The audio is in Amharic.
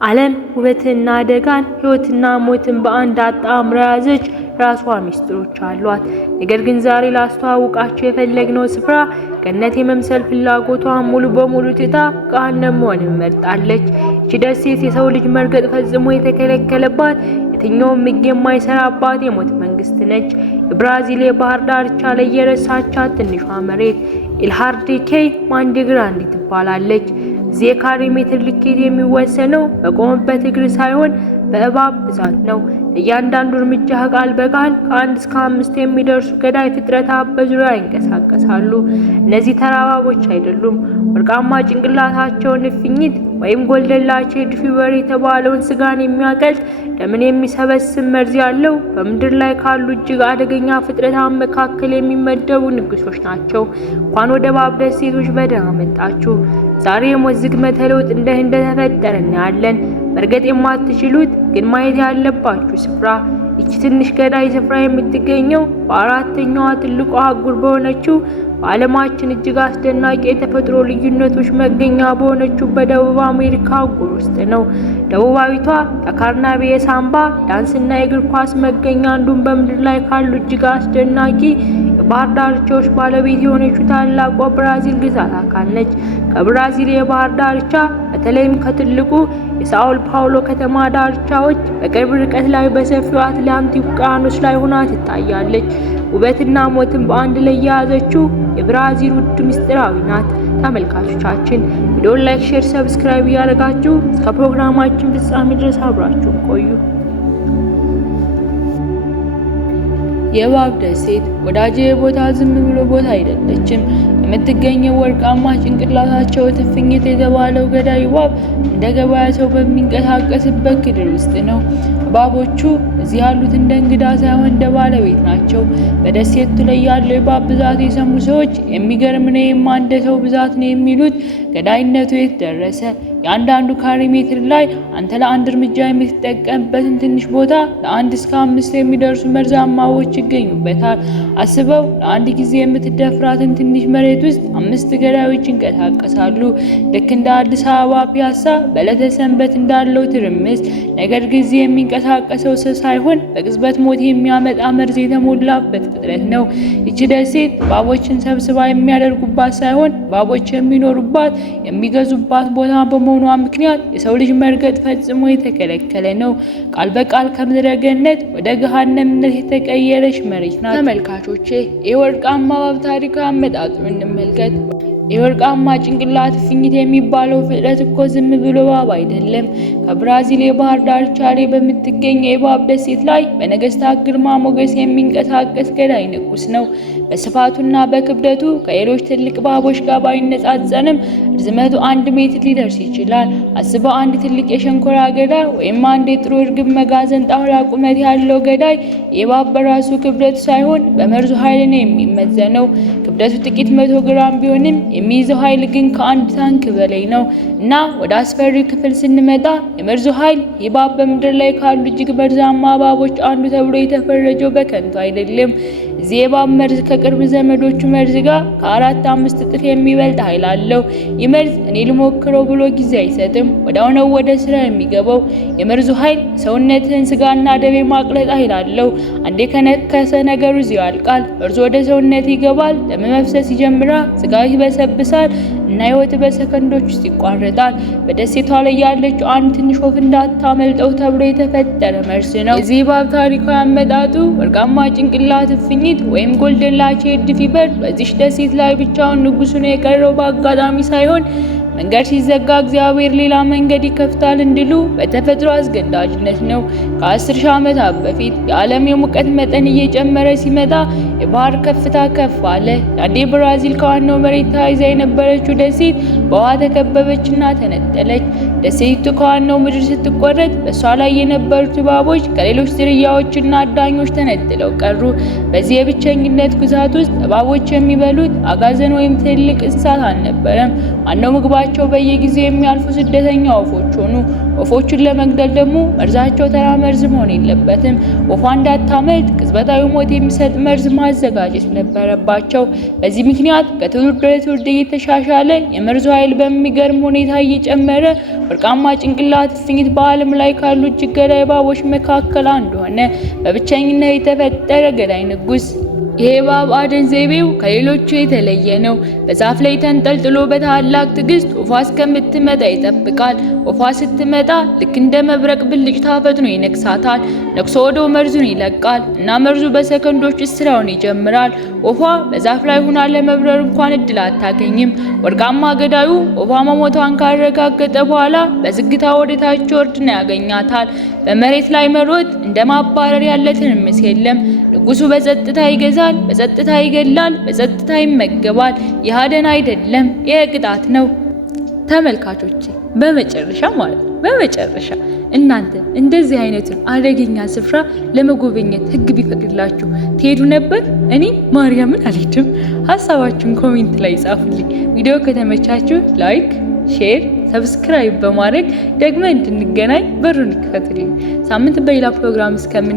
ዓለም ውበትና አደጋን ሕይወትና ሞትን በአንድ አጣምራ ያዘች ራሷ ሚስጥሮች አሏት። ነገር ግን ዛሬ ላስተዋውቃችሁ የፈለግነው ስፍራ ገነት የመምሰል ፍላጎቷን ሙሉ በሙሉ ትታ ገሃነም መሆንን መርጣለች። ይህች ደሴት የሰው ልጅ መርገጥ ፈጽሞ የተከለከለባት የትኛውም ሕግ የማይሰራባት የሞት መንግስት ነች። የብራዚል የባህር ዳርቻ ላይ የረሳቻት ትንሿ መሬት ኢልሃር ዲ ኬይ ማንዴ ግራንዲ ትባላለች። እዚህ የካሬ ሜትር ልኬት የሚወሰነው በቆመበት እግር ሳይሆን በእባብ ብዛት ነው። እያንዳንዱ እርምጃ ቃል በቃል ከ1 እስከ 5 የሚደርሱ ገዳይ ፍጥረታት በዙሪያ ይንቀሳቀሳሉ። እነዚህ ተራባቦች አይደሉም። ወርቃማ ጭንቅላታቸውን እፍኝት ወይም ጎልደላቸው ፊበር የተባለውን ስጋን የሚያቀልጥ ደምን የሚሰበስብ መርዝ ያለው በምድር ላይ ካሉ እጅግ አደገኛ ፍጥረታት መካከል የሚመደቡ ንጉሶች ናቸው። እንኳን ወደ እባብ ደሴቶች በደህና መጣችሁ። ዛሬ የሞት ዝግመተ ለውጥ እንደተፈጠረ እናያለን። መርገጥ የማትችሉት ግን ማየት ያለባችሁ ስፍራ። ይቺ ትንሽ ገዳይ ስፍራ የምትገኘው በአራተኛዋ ትልቋ አህጉር በሆነችው በዓለማችን እጅግ አስደናቂ የተፈጥሮ ልዩነቶች መገኛ በሆነችው በደቡብ አሜሪካ አህጉር ውስጥ ነው። ደቡባዊቷ የካርናቤ የሳምባ ዳንስና የእግር ኳስ መገኛ እንዲሁም በምድር ላይ ካሉ እጅግ አስደናቂ የባህር ዳርቻዎች ባለቤት የሆነችው ታላቋ ብራዚል ግዛት አካል ነች። ከብራዚል የባህር ዳርቻ በተለይም ከትልቁ የሳኦል ፓውሎ ከተማ ዳርቻዎች በቅርብ ርቀት ላይ በሰፊው አትላንቲክ ውቅያኖስ ላይ ሆና ትታያለች። ውበትና ሞትን በአንድ ላይ የያዘችው የብራዚል ውድ ምስጢራዊ ናት። ተመልካቾቻችን ቪዲዮውን ላይክ፣ ሼር፣ ሰብስክራይብ እያደረጋችሁ እስከ ፕሮግራማችን ፍጻሜ ድረስ አብራችሁን ቆዩ። የእባብ ደሴት ወዳጄ ቦታ ዝም ብሎ ቦታ አይደለችም። የምትገኘው ወርቃማ ጭንቅላታቸው ትፍኝት የተባለው ገዳይ እባብ እንደ ገበያ ሰው በሚንቀሳቀስበት ክልል ውስጥ ነው። እባቦቹ እዚህ ያሉት እንደ እንግዳ ሳይሆን እንደ ባለቤት ናቸው። በደሴቱ ላይ ያለው የእባብ ብዛት የሰሙ ሰዎች የሚገርም ነው እንደ ሰው ብዛት ነው የሚሉት ገዳይነቱ የት ደረሰ? የአንዳንዱ ካሬ ሜትር ላይ አንተ ለአንድ እርምጃ የምትጠቀምበትን ትንሽ ቦታ ለ1 እስከ 5 የሚደርሱ መርዛማዎች ይገኙበታል። አስበው፣ ለአንድ ጊዜ የምትደፍራትን ትንሽ መሬት ውስጥ 5 ገዳዮች ይንቀሳቀሳሉ። ልክ እንደ አዲስ አበባ ፒያሳ በዕለተ ሰንበት እንዳለው ትርምስ። ነገር ጊዜ የሚንቀሳቀሰው ሰው ሳይሆን በቅጽበት ሞት የሚያመጣ መርዝ የተሞላበት ፍጥረት ነው። ይቺ ደሴት እባቦችን ሰብስባ የሚያደርጉባት ሳይሆን እባቦች የሚኖሩባት የሚገዙባት ቦታ በመሆኗ ምክንያት የሰው ልጅ መርገጥ ፈጽሞ የተከለከለ ነው። ቃል በቃል ከምድረ ገነት ወደ ገሃነምነት የተቀየረች መሬት ናት። ተመልካቾቼ የወርቃማ እባብ ታሪካዊ አመጣጡን እንመልከት። የወርቃማ ጭንቅላት እፍኝት የሚባለው ፍጥረት እኮ ዝም ብሎ እባብ አይደለም። ከብራዚል የባህር ዳርቻ ላይ በምትገኝ የእባብ ደሴት ላይ በነገስታት ግርማ ሞገስ የሚንቀሳቀስ ገዳይ ንጉስ ነው። በስፋቱና በክብደቱ ከሌሎች ትልቅ እባቦች ጋር ባይነጻጸርም ርዝመቱ 1 ሜትር ሊደርስ ይችላል። አስበው፣ አንድ ትልቅ የሸንኮራ አገዳ ወይም አንድ የጥሩ እርግብ መጋዘን ጣውላ ቁመት ያለው ገዳይ የእባብ በራሱ ክብደቱ ሳይሆን በመርዙ ኃይል ነው የሚመዘነው። ክብደቱ ጥቂት 100 ግራም ቢሆንም የሚይዘው ኃይል ግን ከአንድ ታንክ በላይ ነው። እና ወደ አስፈሪው ክፍል ስንመጣ የመርዙ ኃይል እባብ በምድር ላይ ካሉ እጅግ መርዛማ እባቦች አንዱ ተብሎ የተፈረጀው በከንቱ አይደለም። እዚህ የእባብ መርዝ ከቅርብ ዘመዶቹ መርዝ ጋር ከ4-5 እጥፍ የሚበልጥ ኃይል አለው። ይህ መርዝ እኔ ልሞክረው ብሎ ጊዜ አይሰጥም። ወዲያው ነው ወደ ስራ የሚገባው። የመርዙ ኃይል ሰውነትህን ስጋና ደም ማቅለጥ ኃይል አለው። አንዴ ከነከሰ ነገሩ እዚያው ያልቃል። መርዙ ወደ ሰውነት ይገባል። ደም መፍሰስ ይጀምራል። ስጋው ይበሰብሳል እና ህይወት በሰከንዶች ውስጥ ይቋረጣል። በደሴቷ ላይ ያለችው አንድ ትንሽ ወፍ እንዳታመልጠው ተብሎ የተፈጠረ መርዝ ነው። የዚህ እባብ ታሪካዊ አመጣጡ ወርቃማ ጭንቅላት እፍኝት ወይም ጎልደን ላቼድ ፊበር በዚህ ደሴት ላይ ብቻውን ንጉሱ ነው የቀረው በአጋጣሚ ሳይሆን መንገድ ሲዘጋ እግዚአብሔር ሌላ መንገድ ይከፍታል እንዲሉ በተፈጥሮ አስገዳጅነት ነው። ከ10,000 ዓመታት በፊት የዓለም የሙቀት መጠን እየጨመረ ሲመጣ የባህር ከፍታ ከፍ አለ። ያኔ ብራዚል ከዋናው መሬት ተይዛ የነበረችው ደሴት በውሃ ተከበበችና ተነጠለች። ደሴቱ ከዋናው ምድር ስትቆረጥ በሷ ላይ የነበሩት እባቦች ከሌሎች ዝርያዎችና አዳኞች ተነጥለው ቀሩ። በዚህ የብቸኝነት ግዛት ውስጥ እባቦች የሚበሉት አጋዘን ወይም ትልቅ እንስሳት አልነበረም። ዋናው ምግባቸው በየጊዜው የሚያልፉ ስደተኛ ወፎች ሆኑ። ወፎቹን ለመግደል ደግሞ መርዛቸው ተራ መርዝ መሆን የለበትም። ወፏ እንዳታመልጥ ቅጽበታዊ ሞት የሚሰጥ መርዝ ማዘጋጀት ነበረባቸው። በዚህ ምክንያት ከትውልድ ወደ ትውልድ እየተሻሻለ የመርዙ ኃይል በሚገርም ሁኔታ እየጨመረ ወርቃማ ጭንቅላት እፍኝት በዓለም ላይ ካሉ እጅግ ገዳይ እባቦች መካከል አንዱ ሆነ። በብቸኝነት የተፈጠረ ገዳይ ንጉስ። የእባብ አደን ዘይቤው ከሌሎቹ የተለየ ነው። በዛፍ ላይ ተንጠልጥሎ በታላቅ ትዕግስት ወፏ እስከምትመጣ ይጠብቃል። ወፏ ስትመጣ ልክ እንደ መብረቅ ብልጭታ ፈጥኖ ይነክሳታል። ነክሶ ወደ መርዙን ይለቃል እና መርዙ በሰከንዶች ስራውን ይጀምራል። ወፏ በዛፍ ላይ ሆና ለመብረር እንኳን እድል አታገኝም። ወርቃማ ገዳዩ ወፏ መሞቷን ካረጋገጠ በኋላ በዝግታ ወደ ታች ወርድና ያገኛታል። በመሬት ላይ መሮጥ እንደ ማባረር ያለ ትርምስ የለም። ንጉሱ በጸጥታ ይገዛል፣ በጸጥታ ይገላል፣ በጸጥታ ይመገባል። ይህ አደን አይደለም፣ ይህ ቅጣት ነው። ተመልካቾቼ በመጨረሻ እናንተ እንደዚህ አይነቱን አደገኛ ስፍራ ለመጎብኘት ህግ ቢፈቅድላችሁ ትሄዱ ነበር? እኔ ማርያምን አልሄድም። ሀሳባችሁን ኮሜንት ላይ ጻፉልኝ። ቪዲዮ ከተመቻችሁ ላይክ፣ ሼር፣ ሰብስክራይብ በማድረግ ደግመን እንድንገናኝ በሩን ክፈቱልኝ። ሳምንት በሌላ ፕሮግራም እስከምን